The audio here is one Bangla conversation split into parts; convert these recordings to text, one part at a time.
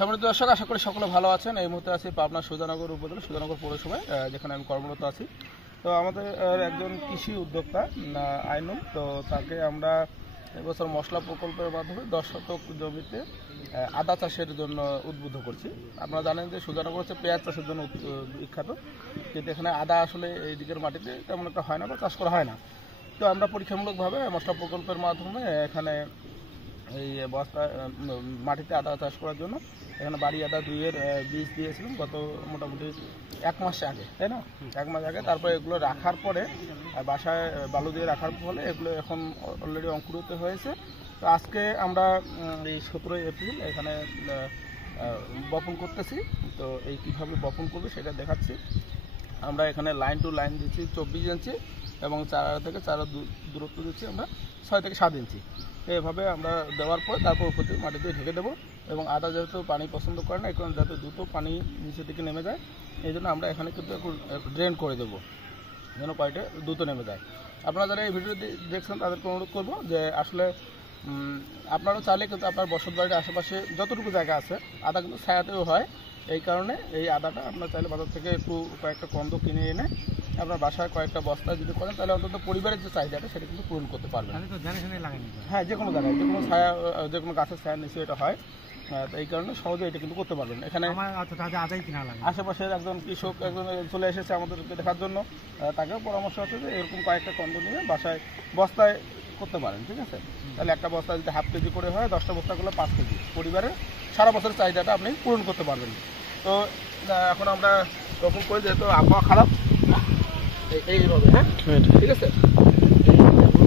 সম্মানিত দর্শক, আশা করি সকলে ভালো আছেন। এই মুহূর্তে আছি পাবনা সুজানগর উপজেলা সুজানগর পৌরসভায়, যেখানে আমি কর্মরত আছি। তো আমাদের একজন কৃষি উদ্যোক্তা আইনুল, তো তাকে আমরা এবছর মশলা প্রকল্পের মাধ্যমে 10 শতক জমিতে আদা চাষের জন্য উদ্বুদ্ধ করছি। আপনারা জানেন যে সুজানগর হচ্ছে পেঁয়াজ চাষের জন্য বিখ্যাত, কিন্তু এখানে আদা আসলে এই দিকের মাটিতে তেমন একটা হয় না বা চাষ করা হয় না। তো আমরা পরীক্ষামূলকভাবে মশলা প্রকল্পের মাধ্যমে এখানে এই বস্তা মাটিতে আদা চাষ করার জন্য এখানে বাড়ি আদা 2-এর বীজ দিয়েছিলাম গত মোটামুটি 1 মাস আগে, তাই না? 1 মাস আগে। তারপরে এগুলো রাখার পরে বাসায় বালু দিয়ে রাখার ফলে এগুলো এখন অলরেডি অঙ্কুরিত হয়েছে। তো আজকে আমরা এই 17 এপ্রিল এখানে বপন করতেছি। তো এই কীভাবে বপন করবে সেটা দেখাচ্ছি। আমরা এখানে লাইন টু লাইন দিচ্ছি 24 ইঞ্চি এবং চারা থেকে চারা দূরত্ব দিচ্ছি আমরা 6 থেকে 7 ইঞ্চি। এভাবে আমরা দেওয়ার পর তারপর উপর থেকে মাটি দিয়ে ঢেকে দেবো। এবং আদা যেহেতু পানি পছন্দ করে না, এখন যাতে দ্রুত পানি নিচের দিকে নেমে যায়, এই জন্য আমরা এখানে কিন্তু একটু ড্রেন করে দেবো যেন পানিটা দ্রুত নেমে যায়। আপনারা যারা এই ভিডিও দেখছেন তাদেরকে অনুরোধ করবো যে আসলে আপনারাও চাইলে কিন্তু আপনার বসত বাড়ির আশেপাশে যতটুকু জায়গা আছে আদা কিন্তু ছায়াতেও হয়। এই কারণে এই আদাটা আপনার চাইলে বাজার থেকে একটু কয়েকটা কন্দ কিনে এনে আপনার বাসায় কয়েকটা বস্তা যদি করেন, তাহলে অন্তত পরিবারের যে চাহিদাটা সেটা কিন্তু পূরণ করতে পারবেন। হ্যাঁ, যে কোনো জায়গায়, যে কোনো ছায়া, যে কোনো গাছের ছায়ার নিচে এটা হয়। এই কারণে সহজে এটা কিন্তু করতে পারবেন। এখানে আশেপাশের একজন কৃষক একজন চলে এসেছে আমাদেরকে দেখার জন্য, তাকেও পরামর্শ আছে যে এরকম কয়েকটা কন্দ নিয়ে বাসায় বস্তায় করতে পারেন, ঠিক আছে? তাহলে একটা বস্তা যদি হাফ কেজি করে হয়, 10টা বস্তাগুলো 5 কেজি, পরিবারের সারা বছরের চাহিদাটা আপনি পূরণ করতে পারবেন। তো এখন আমরা রকম করে, যেহেতু আবহাওয়া খারাপ, এইভাবে, হ্যাঁ ঠিক আছে,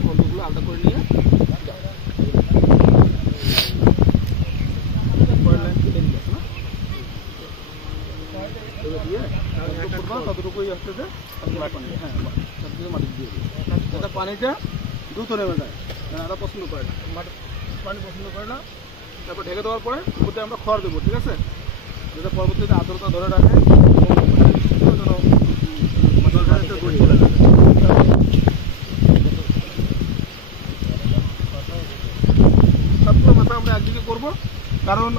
কন্টগুলো আলাদা করে নিয়ে ততটুকুই আসতেছে মাটি দিয়ে দিই, যাতে পানিটা দ্রুত নেমে যায়। আদা পছন্দ করে না, পানি পছন্দ করে না। তারপর ঢেকে দেওয়ার পরে উপরে আমরা খড় দেবো, ঠিক আছে, যেটা পরবর্তীতে আর্দ্রতা ধরে রাখে। সবগুলো মাথা আমরা একদিকে করবো, কারণ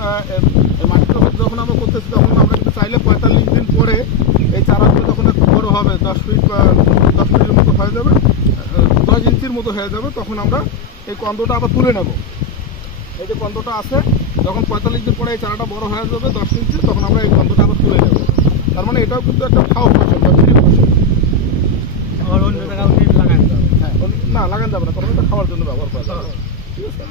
মাটিটা যখন আমরা করতেছি তখন আমরা কিন্তু চাইলে 45 দিন পরে এই চারাগুলো যখন একটু বড় হবে, 10 ফিটের মতো হয়ে যাবে, 10 ইঞ্চির মতো হয়ে যাবে, তখন আমরা এই কন্দটা আবার তুলে নেব। এই যে কন্দটা আছে, যখন 45 দিন পরে এই চারাটা বড় হয়ে যাবে 10 ইঞ্চি, তখন আমরা এই কন্দটা আবার তুলে নেব। তার মানে এটাও কিন্তু একটা খাওয়া ফসল বা ফ্রি ফসল। হ্যাঁ, না লাগানো যাবে না, তখন এটা খাওয়ার জন্য ব্যবহার করা যাবে, ঠিক আছে?